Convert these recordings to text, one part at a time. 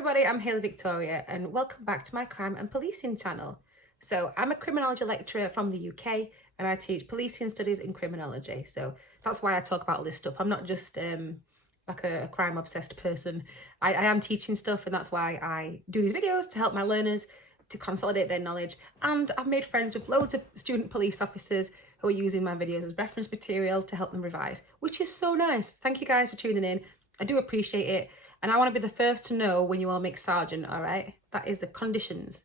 everybody, I'm Hayley Victoria and welcome back to my crime and policing channel. So I'm a criminology lecturer from the UK and I teach policing studies in criminology. So that's why I talk about all this stuff. I'm not just like a crime obsessed person. I am teaching stuff, and that's why I do these videos to help my learners to consolidate their knowledge. And I've made friends with loads of student police officers who are using my videos as reference material to help them revise, which is so nice. Thank you guys for tuning in. I do appreciate it. And I want to be the first to know when you all make sergeant, all right? That is the conditions.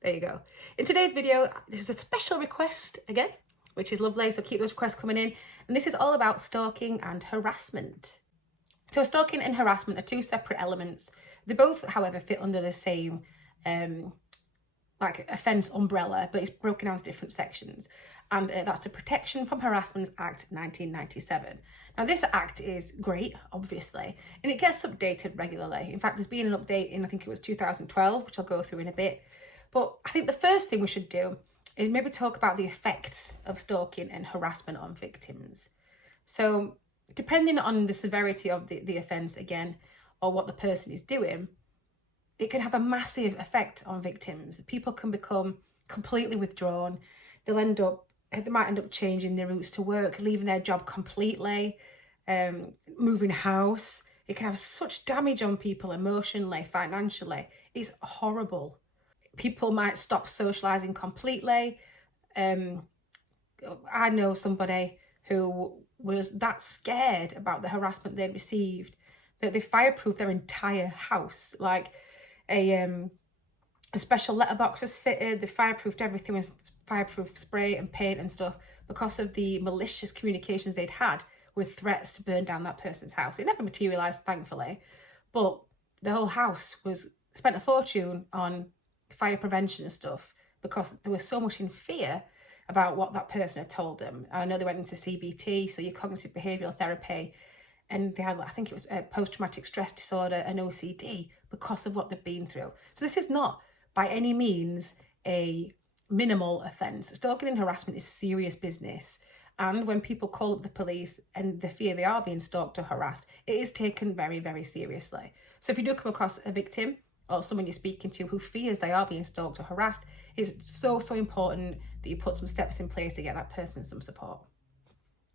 There you go. In today's video, this is a special request again, which is lovely, so keep those requests coming in. And this is all about stalking and harassment. So stalking and harassment are two separate elements. They both, however, fit under the same like offence umbrella, but it's broken down to different sections. And that's the Protection from Harassment Act 1997. Now this act is great, obviously, and it gets updated regularly. In fact, there's been an update in, I think it was 2012, which I'll go through in a bit. But I think the first thing we should do is maybe talk about the effects of stalking and harassment on victims. So depending on the severity of the offence again, or what the person is doing, it can have a massive effect on victims. People can become completely withdrawn. They might end up changing their routes to work, leaving their job completely, moving house. It can have such damage on people emotionally, financially. It's horrible. People might stop socialising completely. I know somebody who was that scared about the harassment they'd received that they fireproofed their entire house. Like a special letterbox was fitted, they fireproofed everything with fireproof spray and paint and stuff because of the malicious communications they'd had with threats to burn down that person's house. It never materialised, thankfully, but the whole house was spent a fortune on fire prevention and stuff because there was so much in fear about what that person had told them. And I know they went into CBT, so your cognitive behavioural therapy, and they had, I think it was a post-traumatic stress disorder and OCD because of what they've been through. So this is not by any means a minimal offence. Stalking and harassment is serious business. And when people call up the police and they fear they are being stalked or harassed, it is taken very, very seriously. So if you do come across a victim or someone you're speaking to who fears they are being stalked or harassed, it's so, so important that you put some steps in place to get that person some support.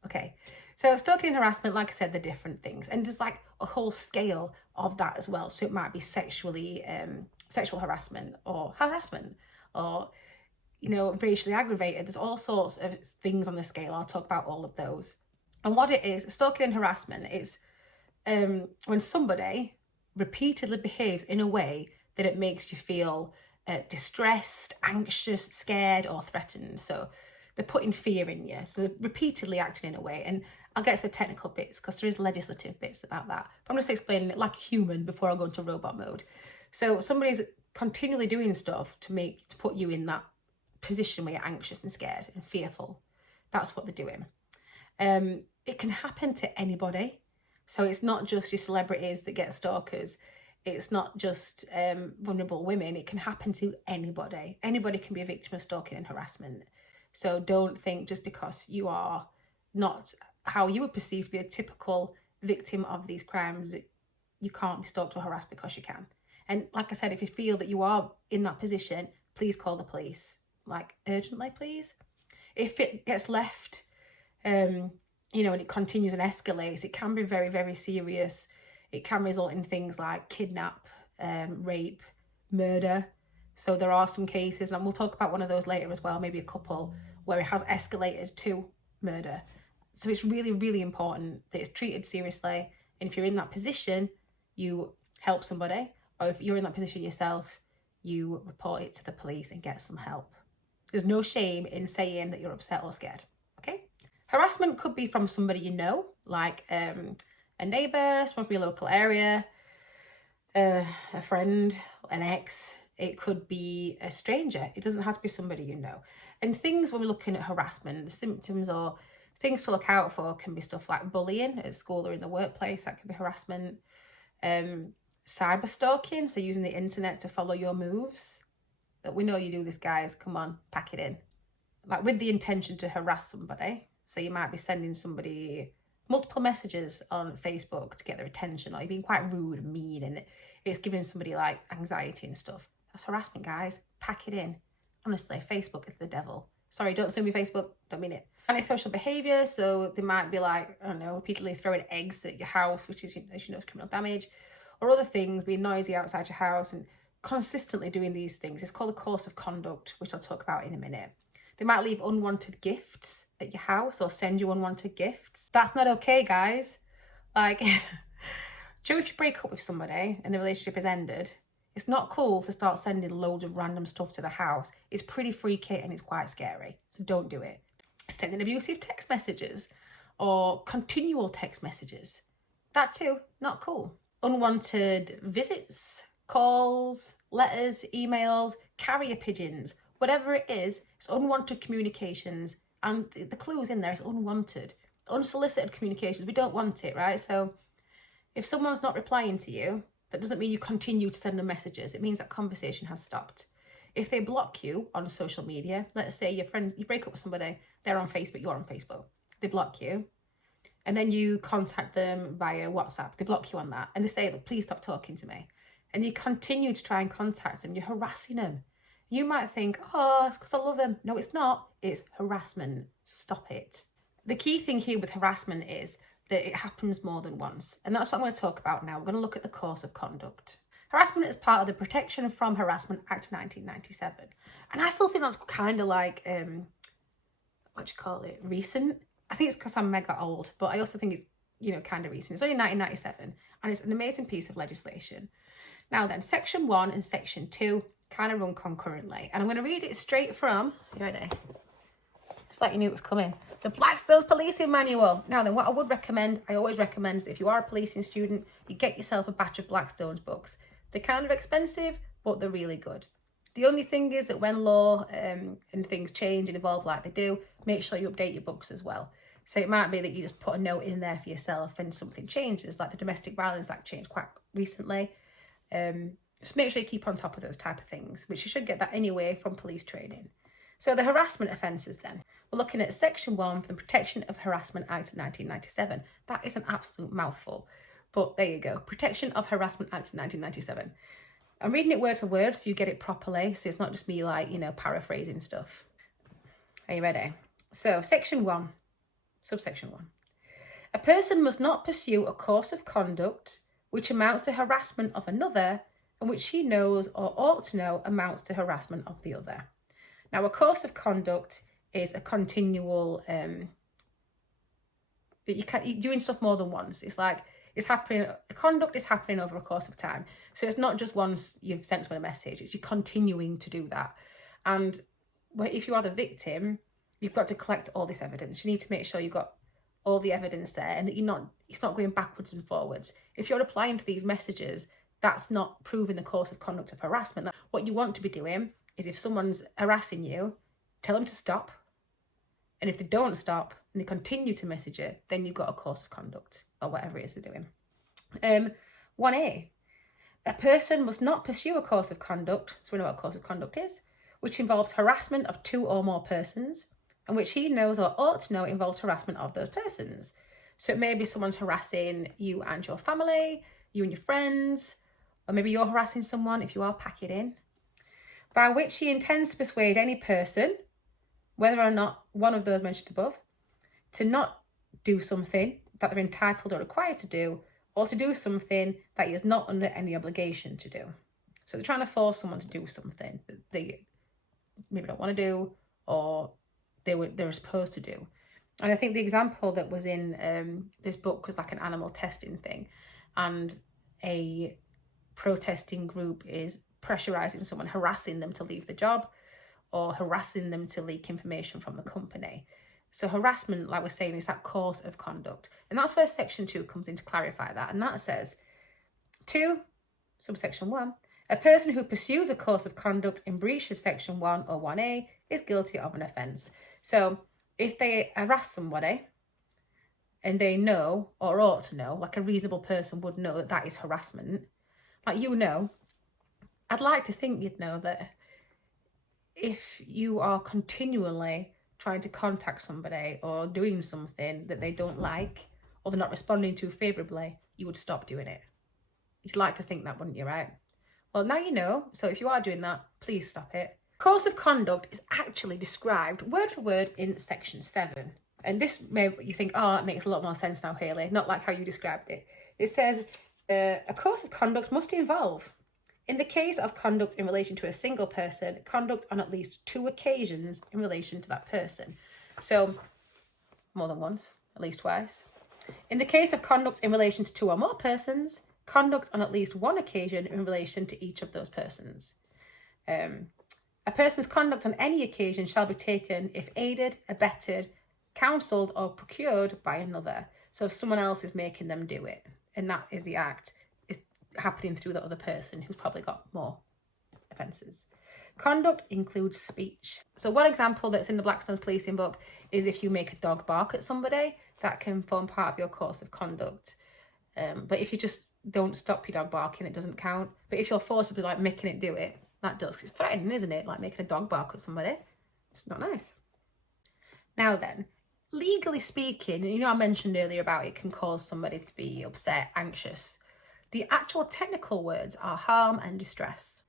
Okay, so stalking and harassment, like I said, they're different things, and there's like a whole scale of that as well. So it might be sexual harassment, or you know, racially aggravated. There's all sorts of things on the scale. I'll talk about all of those. And what it is, stalking and harassment, it's when somebody repeatedly behaves in a way that it makes you feel distressed, anxious, scared, or threatened. So they're putting fear in you. So they're repeatedly acting in a way. And I'll get to the technical bits because there is legislative bits about that. But I'm just explaining it like a human before I go into robot mode. So somebody's continually doing stuff to put you in that position where you're anxious and scared and fearful. That's what they're doing. It can happen to anybody. So it's not just your celebrities that get stalkers. It's not just vulnerable women. It can happen to anybody. Anybody can be a victim of stalking and harassment. So don't think just because you are not how you would perceive to be a typical victim of these crimes, you can't be stalked or harassed because you can. And like I said, if you feel that you are in that position, please call the police, like urgently, please. If it gets left, you know, and it continues and escalates, it can be very, very serious. It can result in things like kidnap, rape, murder. So there are some cases, and we'll talk about one of those later as well, maybe a couple, where it has escalated to murder. So it's really, really important that it's treated seriously. And if you're in that position, you help somebody, or if you're in that position yourself, you report it to the police and get some help. There's no shame in saying that you're upset or scared, okay? Harassment could be from somebody you know, like a neighbour, someone from your local area, a friend, an ex. It could be a stranger. It doesn't have to be somebody you know. And things when we're looking at harassment, the symptoms or things to look out for can be stuff like bullying at school or in the workplace. That could be harassment. Cyberstalking, so using the internet to follow your moves. We know you do this, guys. Come on, pack it in. Like with the intention to harass somebody. So you might be sending somebody multiple messages on Facebook to get their attention, or you're being quite rude and mean, and it's giving somebody like anxiety and stuff. That's harassment, guys. Pack it in. Honestly, Facebook is the devil. Sorry, don't sue me, Facebook. Don't mean it. Antisocial behaviour, so they might be like, I don't know, repeatedly throwing eggs at your house, which is, as you know, is criminal damage, or other things, being noisy outside your house and consistently doing these things. It's called a course of conduct, which I'll talk about in a minute. They might leave unwanted gifts at your house or send you unwanted gifts. That's not okay, guys. Like, Joe, if you break up with somebody and the relationship has ended, it's not cool to start sending loads of random stuff to the house. It's pretty freaky and it's quite scary. So don't do it. Sending abusive text messages or continual text messages. That too, not cool. Unwanted visits, calls, letters, emails, carrier pigeons, whatever it is, it's unwanted communications. And the clue's in there, it's unwanted. Unsolicited communications, we don't want it, right? So if someone's not replying to you, that doesn't mean you continue to send them messages. It means that conversation has stopped. If they block you on social media, let's say your friends, you break up with somebody, they're on Facebook, you're on Facebook, they block you, and then you contact them via WhatsApp, they block you on that, and they say, look, please stop talking to me. And you continue to try and contact them, you're harassing them. You might think, oh, it's because I love them. No, it's not. It's harassment. Stop it. The key thing here with harassment is that it happens more than once. And that's what I'm going to talk about now. We're going to look at the course of conduct. Harassment is part of the Protection from Harassment Act 1997. And I still think that's kind of like, what do you call it, recent? I think it's because I'm mega old, but I also think it's, you know, kind of recent. It's only 1997, and it's an amazing piece of legislation. Now then, Section 1 and Section 2 kind of run concurrently. And I'm going to read it straight from, you ready? Just like you knew it was coming. The Blackstone's Policing Manual. Now then, what I would recommend, I always recommend, is if you are a policing student, you get yourself a batch of Blackstone's books. They're kind of expensive, but they're really good. The only thing is that when law and things change and evolve like they do, make sure you update your books as well. So it might be that you just put a note in there for yourself and something changes, like the Domestic Violence Act changed quite recently. Just make sure you keep on top of those type of things, which you should get that anyway from police training. So the harassment offences then. We're looking at Section 1 for the Protection of Harassment Act 1997. That is an absolute mouthful. But there you go. Protection of Harassment Act 1997. I'm reading it word for word so you get it properly. So it's not just me like, you know, paraphrasing stuff. Are you ready? So Section 1, subsection 1. A person must not pursue a course of conduct which amounts to harassment of another and which he knows or ought to know amounts to harassment of the other. Now, a course of conduct is a continual, you're doing stuff more than once. It's like, it's happening, conduct is happening over a course of time. So it's not just once you've sent someone a message, it's you continuing to do that. And if you are the victim, you've got to collect all this evidence. You need to make sure you've got all the evidence there and that it's not going backwards and forwards. If you're replying to these messages, that's not proving the course of conduct of harassment. What you want to be doing is if someone's harassing you, tell them to stop. And if they don't stop and they continue to message you, then you've got a course of conduct or whatever it is they're doing. 1A, a person must not pursue a course of conduct, so we know what a course of conduct is, which involves harassment of 2 or more persons, and which he knows or ought to know involves harassment of those persons. So it may be someone's harassing you and your family, you and your friends, or maybe you're harassing someone. If you are, pack it in. By which he intends to persuade any person, whether or not one of those mentioned above, to not do something that they're entitled or required to do, or to do something that he is not under any obligation to do. So they're trying to force someone to do something that they maybe don't want to do, or they're supposed to do. And I think the example that was in this book was like an animal testing thing, and a protesting group is pressurizing someone, harassing them to leave the job or harassing them to leak information from the company. So harassment, like we're saying, is that course of conduct. And that's where Section 2 comes in to clarify that. And that says, 2, subsection 1, a person who pursues a course of conduct in breach of Section 1 or 1A is guilty of an offence. So if they harass somebody and they know or ought to know, like a reasonable person would know that that is harassment, like you know, I'd like to think you'd know that if you are continually trying to contact somebody or doing something that they don't like or they're not responding to favourably, you would stop doing it. You'd like to think that, wouldn't you, right? Well, now you know, so if you are doing that, please stop it. Course of conduct is actually described word for word in section 7. And this may, you think, oh, it makes a lot more sense now, Hayley, not like how you described it. It says, a course of conduct must involve, in the case of conduct in relation to a single person, conduct on at least 2 occasions in relation to that person. So, more than once, at least twice. In the case of conduct in relation to 2 or more persons, conduct on at least 1 occasion in relation to each of those persons. A person's conduct on any occasion shall be taken if aided, abetted, counselled or procured by another. So if someone else is making them do it, and that is the act, it's happening through the other person who's probably got more offences. Conduct includes speech. So one example that's in the Blackstone's policing book is if you make a dog bark at somebody, that can form part of your course of conduct. But if you just don't stop your dog barking, it doesn't count. But if you're forcibly like making it do it, that does. 'Cause it's threatening, isn't it? Like making a dog bark at somebody. It's not nice. Now then, legally speaking, you know, I mentioned earlier about it can cause somebody to be upset, anxious. The actual technical words are harm and distress.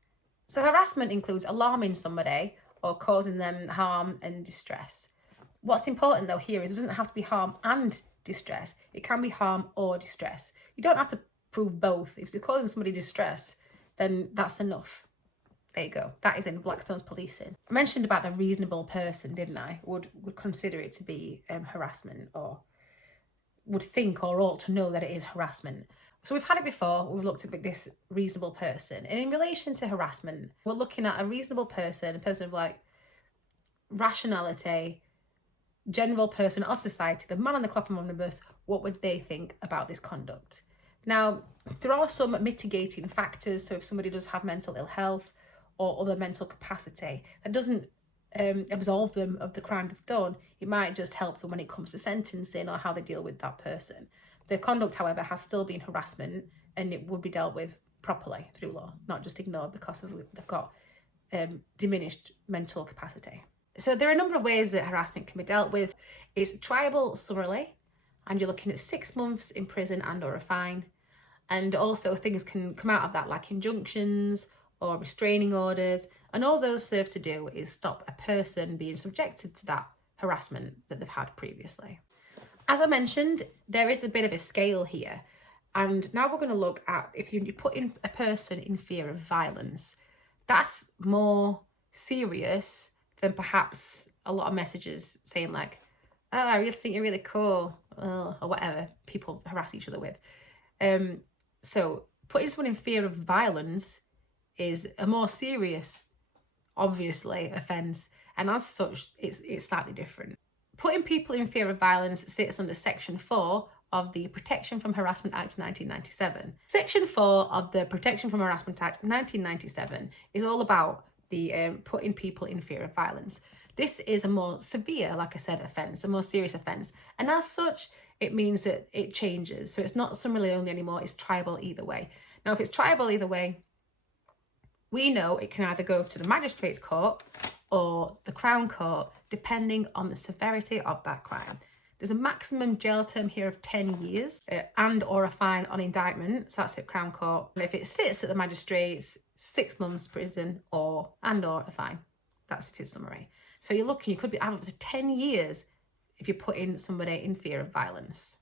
So harassment includes alarming somebody or causing them harm and distress. What's important though here is it doesn't have to be harm and distress. It can be harm or distress. You don't have to prove both. If it's causing somebody distress, then that's enough. There you go. That is in Blackstone's policing. I mentioned about the reasonable person, didn't I? Would consider it to be harassment, or would think or ought to know that it is harassment. So we've had it before. We've looked at this reasonable person. And in relation to harassment, we're looking at a reasonable person, a person of like rationality, general person of society, the man on the Clapham omnibus. What would they think about this conduct? Now, there are some mitigating factors. So if somebody does have mental ill health or other mental capacity, that doesn't absolve them of the crime they've done. It might just help them when it comes to sentencing or how they deal with that person. The conduct, however, has still been harassment, and it would be dealt with properly through law, not just ignored because they've got diminished mental capacity. So there are a number of ways that harassment can be dealt with. It's triable summarily, and you're looking at 6 months in prison and or a fine. And also things can come out of that like injunctions or restraining orders, and all those serve to do is stop a person being subjected to that harassment that they've had previously. As I mentioned, there is a bit of a scale here, and now we're going to look at if you put in a person in fear of violence. That's more serious than perhaps a lot of messages saying like, oh, I really think you're really cool, or whatever people harass each other with. So putting someone in fear of violence is a more serious, obviously, offence, and as such, it's slightly different. Putting people in fear of violence sits under Section 4 of the Protection from Harassment Act 1997. Section 4 of the Protection from Harassment Act 1997 is all about the putting people in fear of violence. This is a more severe, like I said, offence, a more serious offence, and as such, it means that it changes. So it's not summarily only anymore, it's triable either way. Now, if it's triable either way, we know it can either go to the magistrate's court or the Crown Court, depending on the severity of that crime. There's a maximum jail term here of 10 years and or a fine on indictment, so that's at Crown Court. And if it sits at the magistrate's, 6 months prison or a fine. That's if it's summary. So you're looking, you could be up to 10 years if you're putting somebody in fear of violence.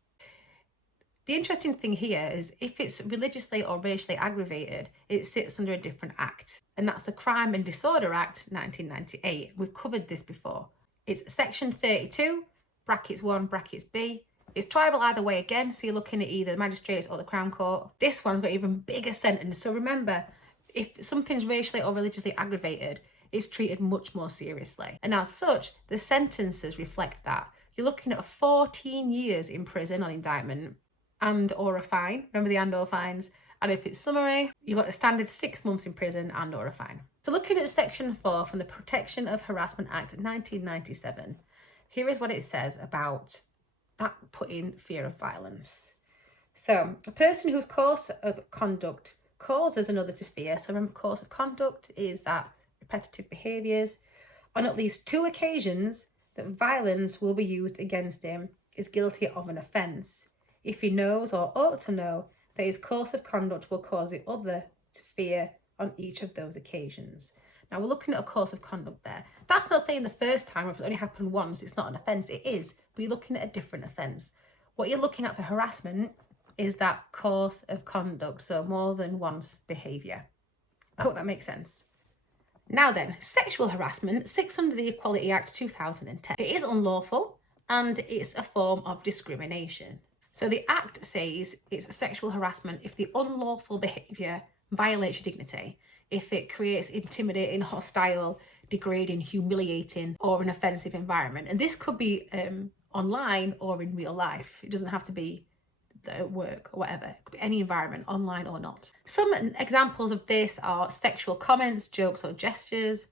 The interesting thing here is if it's religiously or racially aggravated, it sits under a different act, and that's the Crime and Disorder Act 1998. We've covered this before. It's Section 32, brackets 1, brackets B. It's triable either way again, so you're looking at either the magistrates or the Crown Court. This one's got even bigger sentence, so remember, if something's racially or religiously aggravated, it's treated much more seriously. And as such, the sentences reflect that. You're looking at 14 years in prison on indictment and or a fine. Remember the and or fines. And if it's summary, you've got the standard 6 months in prison and or a fine. So looking at Section 4 from the Protection of Harassment Act 1997, here is what it says about that putting fear of violence. So a person whose course of conduct causes another to fear. So remember, course of conduct is that repetitive behaviours. On at least 2 occasions that violence will be used against him is guilty of an offence, if he knows or ought to know that his course of conduct will cause the other to fear on each of those occasions. Now we're looking at a course of conduct there. That's not saying the first time, or if it only happened once, it's not an offence. It is, but you're looking at a different offence. What you're looking at for harassment is that course of conduct, so more than once behaviour. I hope that makes sense. Now then, sexual harassment sits under the Equality Act 2010. It is unlawful and it's a form of discrimination. So the Act says it's sexual harassment if the unlawful behaviour violates your dignity, if it creates intimidating, hostile, degrading, humiliating or an offensive environment. And this could be online or in real life. It doesn't have to be at work or whatever. It could be any environment, online or not. Some examples of this are sexual comments, jokes or gestures.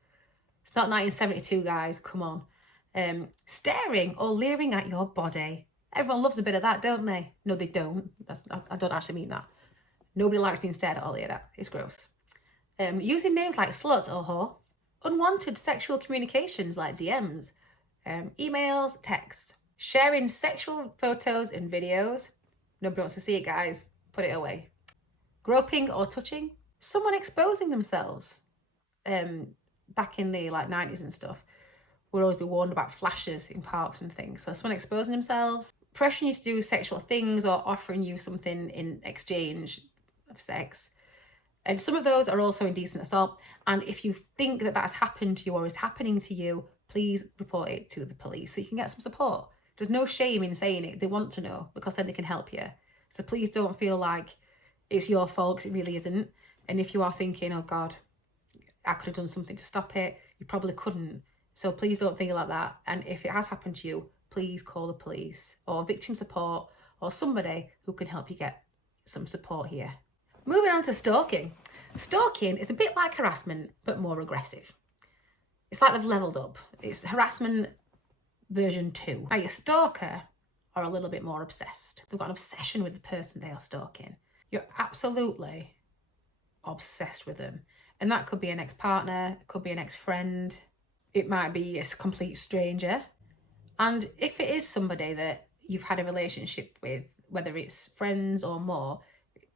It's not 1972, guys, come on. Staring or leering at your body. Everyone loves a bit of that, don't they? No, they don't. I don't actually mean that. Nobody likes being stared at or leered at. It's gross. Using names like slut or whore. Unwanted sexual communications like DMs, emails, text. Sharing sexual photos and videos. Nobody wants to see it, guys. Put it away. Groping or touching. Someone exposing themselves. Back in the 90s and stuff, we'd always be warned about flashes in parks and things. So someone exposing themselves, pressuring you to do sexual things or offering you something in exchange of sex. And some of those are also indecent assault. And if you think that has happened to you or is happening to you, please report it to the police so you can get some support. There's no shame in saying it. They want to know because then they can help you. So please don't feel like it's your fault because it really isn't. And if you are thinking, oh God, I could have done something to stop it, you probably couldn't. So please don't think like that. And if it has happened to you, please call the police or victim support or somebody who can help you get some support here. Moving on to stalking. Stalking is a bit like harassment, but more aggressive. It's like they've leveled up. It's harassment version 2. Now your stalker are a little bit more obsessed. They've got an obsession with the person they are stalking. You're absolutely obsessed with them. And that could be an ex-partner, it could be an ex-friend, it might be a complete stranger. And if it is somebody that you've had a relationship with, whether it's friends or more,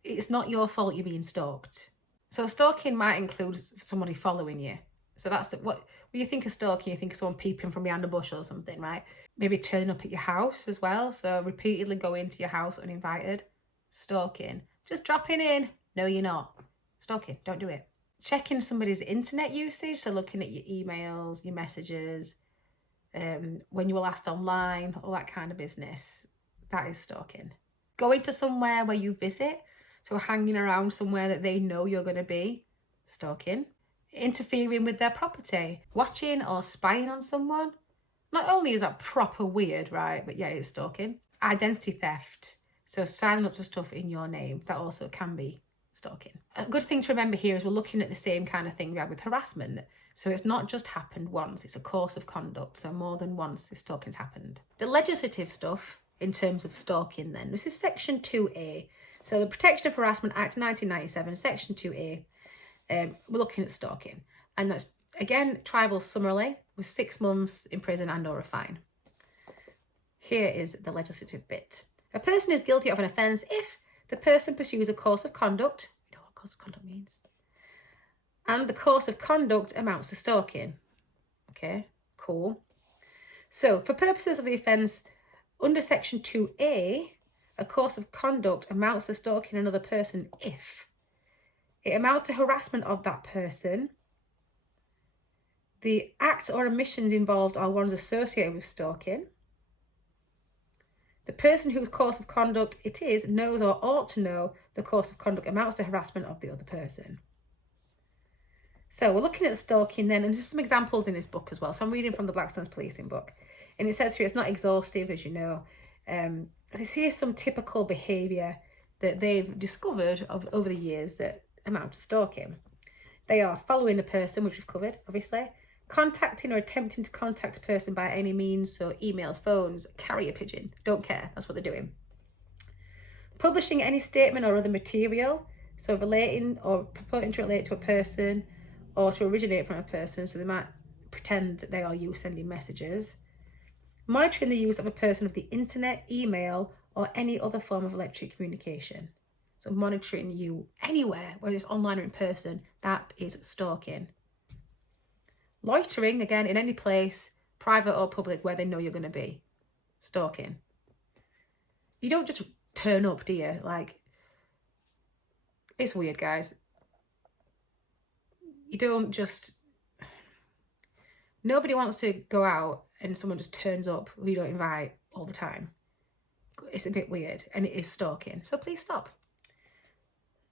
it's not your fault you're being stalked. So stalking might include somebody following you. So that's what when you think of stalking, you think of someone peeping from behind a bush or something, right? Maybe turning up at your house as well. So repeatedly going to your house uninvited. Stalking. Just dropping in. No, you're not. Stalking. Don't do it. Checking somebody's internet usage. So looking at your emails, your messages, when you were last online, all that kind of business. That is stalking. Going to somewhere where you visit. So hanging around somewhere that they know you're going to be. Stalking. Interfering with their property, watching or spying on someone. Not only is that proper weird, right, but yeah, it's stalking. Identity theft, so signing up to stuff in your name, that also can be stalking. A good thing to remember here is we're looking at the same kind of thing we had with harassment. So it's not just happened once, it's a course of conduct, so more than once this stalking's happened. The legislative stuff in terms of stalking then, this is section 2A. So the Protection of Harassment Act 1997, section 2A. We're looking at stalking, and that's again triable summarily with 6 months in prison and or a fine. Here is the legislative bit. A person is guilty of an offence if the person pursues a course of conduct, you know what course of conduct means, and the course of conduct amounts to stalking. Okay, cool. So for purposes of the offence under section 2A, a course of conduct amounts to stalking another person if it amounts to harassment of that person, the act or omissions involved are ones associated with stalking, the person whose course of conduct it is knows or ought to know the course of conduct amounts to harassment of the other person. So we're looking at stalking then, and there's some examples in this book as well. So I'm reading from the Blackstone's policing book, and it says here it's not exhaustive, as you know. This here's some typical behaviour that they've discovered over the years that amount to stalking. They are following a person, which we've covered, obviously, contacting or attempting to contact a person by any means, so emails, phones, carrier pigeon, don't care, that's what they're doing. Publishing any statement or other material, so relating or purporting to relate to a person or to originate from a person, so they might pretend that they are you sending messages. Monitoring the use of a person of the internet, email, or any other form of electronic communication. so monitoring you anywhere, whether it's online or in person, that is stalking. Loitering, again, in any place, private or public, where they know you're going to be, stalking. You don't just turn up, do you? Like, it's weird, guys. You don't just... Nobody wants to go out and someone just turns up who you don't invite all the time. It's a bit weird, and it is stalking. So please stop.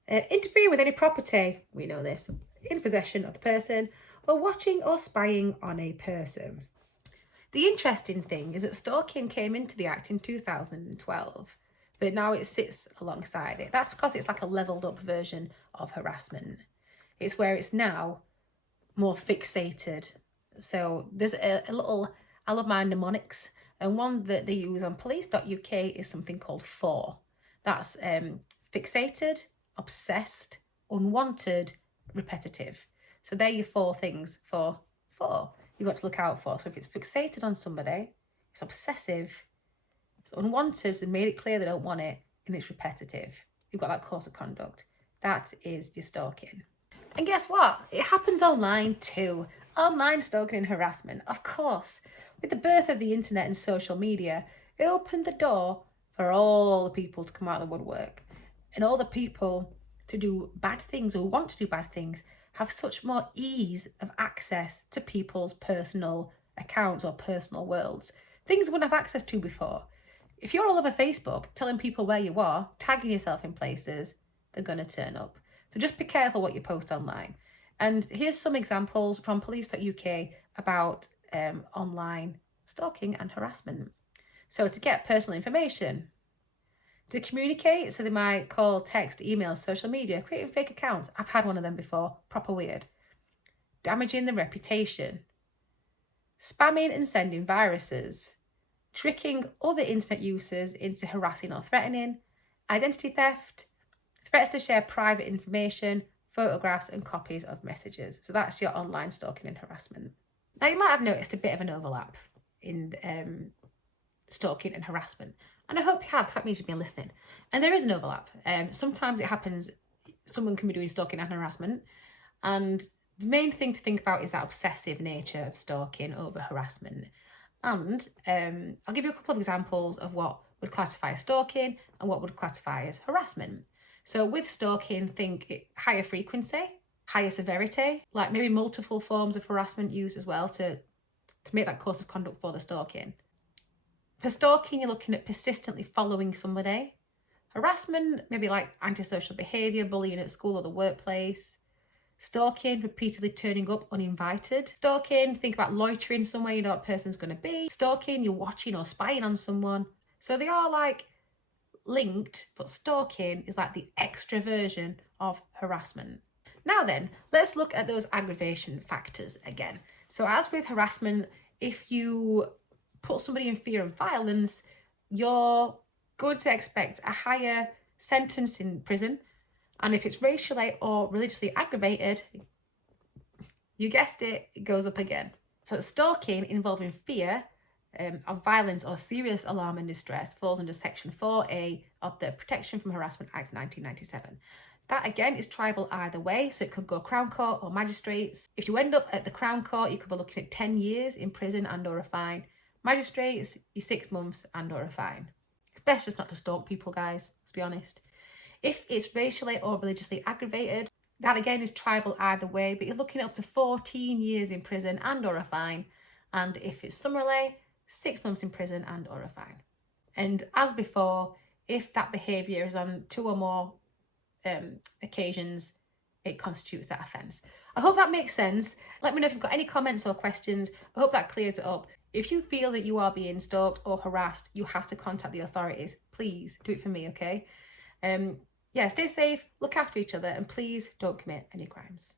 Interfere with any property, we know this, in possession of the person, or watching or spying on a person. The interesting thing is that stalking came into the Act in 2012, but now it sits alongside it. That's because it's like a leveled up version of harassment. It's where it's now more fixated. So there's a little, I love my mnemonics, and one that they use on police.uk is something called FOR. That's fixated, obsessed, unwanted, repetitive. So they're your 4 things for you've got to look out for. So if it's fixated on somebody, it's obsessive, it's unwanted, they made it clear they don't want it, and it's repetitive, you've got that course of conduct. That is your stalking. And guess what? It happens online too. Online stalking and harassment, of course. With the birth of the internet and social media, it opened the door for all the people to come out of the woodwork. And all the people to do bad things or want to do bad things have such more ease of access to people's personal accounts or personal worlds. Things they wouldn't have access to before. If you're all over Facebook telling people where you are, tagging yourself in places, they're going to turn up. So just be careful what you post online. And here's some examples from police.uk about online stalking and harassment. So to get personal information, to communicate, so they might call, text, email, social media, creating fake accounts. I've had one of them before, proper weird. Damaging the reputation, spamming and sending viruses, tricking other internet users into harassing or threatening, identity theft, threats to share private information, photographs and copies of messages. So that's your online stalking and harassment. Now you might have noticed a bit of an overlap in stalking and harassment. And I hope you have, because that means you've been listening. And there is an overlap. Sometimes it happens, someone can be doing stalking and harassment. And the main thing to think about is that obsessive nature of stalking over harassment. And I'll give you a couple of examples of what would classify as stalking and what would classify as harassment. So with stalking, think higher frequency, higher severity, like maybe multiple forms of harassment used as well to make that course of conduct for the stalking. For stalking, you're looking at persistently following somebody. Harassment, maybe like antisocial behaviour, bullying at school or the workplace. Stalking, repeatedly turning up uninvited. Stalking, think about loitering somewhere you know what person's going to be. Stalking, you're watching or spying on someone. So they are like linked, but stalking is like the extra version of harassment. Now then, let's look at those aggravation factors again. So as with harassment, if you put somebody in fear of violence, you're going to expect a higher sentence in prison. And if it's racially or religiously aggravated, you guessed it, it goes up again. So stalking involving fear of violence or serious alarm and distress falls under Section 4A of the Protection from Harassment Act 1997. That again is triable either way, so it could go Crown Court or magistrates. If you end up at the Crown Court, you could be looking at 10 years in prison and or a fine. Magistrates, you're 6 months and or a fine. It's best just not to stalk people, guys, let's be honest. If it's racially or religiously aggravated, that again is triable either way, but you're looking at up to 14 years in prison and or a fine. And if it's summarily, 6 months in prison and or a fine. And as before, if that behaviour is on 2 or more occasions, it constitutes that offence. I hope that makes sense. Let me know if you've got any comments or questions. I hope that clears it up. If you feel that you are being stalked or harassed, you have to contact the authorities. Please do it for me, okay? Yeah, stay safe, look after each other, and please don't commit any crimes.